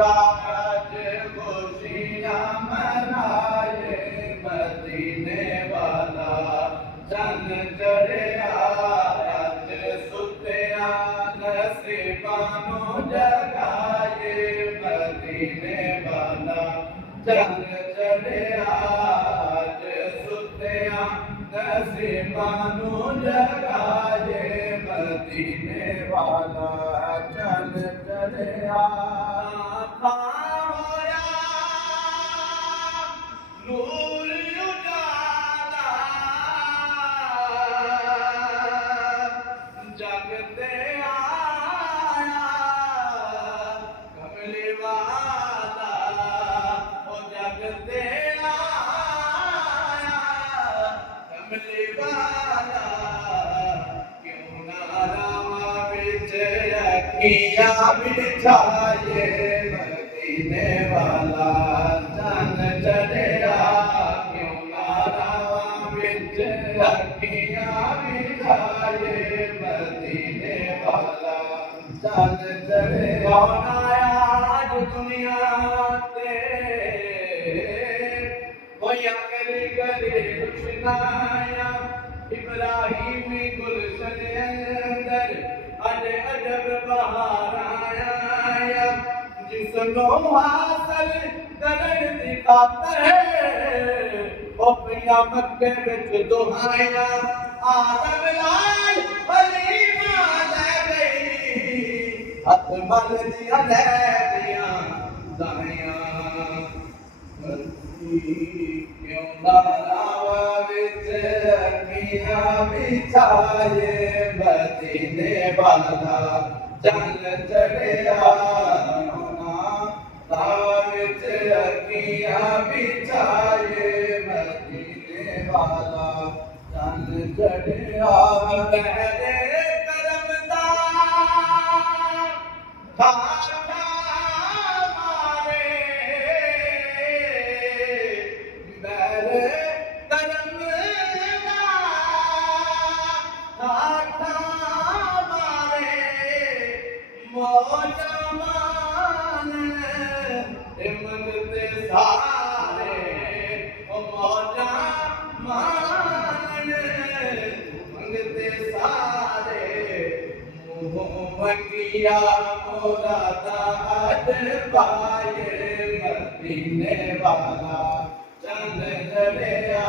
आज खुशियाँ मनाए मदीने वाला चंद चढ़े आज सुतिया नसीबानू जगाए मदीने वाला चंद चढ़े आज सुतिया नसीबानू जगाए मदीने वाला चंद चढ़े होया नूर उजाला जगते आया कमली वाला ओ जगते आया कमली वाला क्यों ना रावा विच अखियां बिछाए मदीने वाला चंद चढ़िया क्यों ना रावा विच अखियां बिछाए मदीने वाला चंद चढ़िया आज दुनिया ते होया गली गली रुशनाया इब्राहिमी गुलशन अंदर अज अजब बहार आया जिसनो हासिल करन दी खातर ओ पिया मक्के विच दुहाया आदम लाल हलीमा ले गई हथ मल दिया ले दिया दाया क्यों ना रावा विच अखियां बिछाए मदीने वाला चंद चढ़िया रावा विच अखियां बिछाए मदीने वाला चंद चढ़िया मेरे करम दा खाटा मारे मेरे करम दा खाटा मारे मौज माने मंगते सारे ओ मौजा माने मंगते सारे मुँह मंगिया मोरा दाद पाए मदीने वाला चंद चढ़िया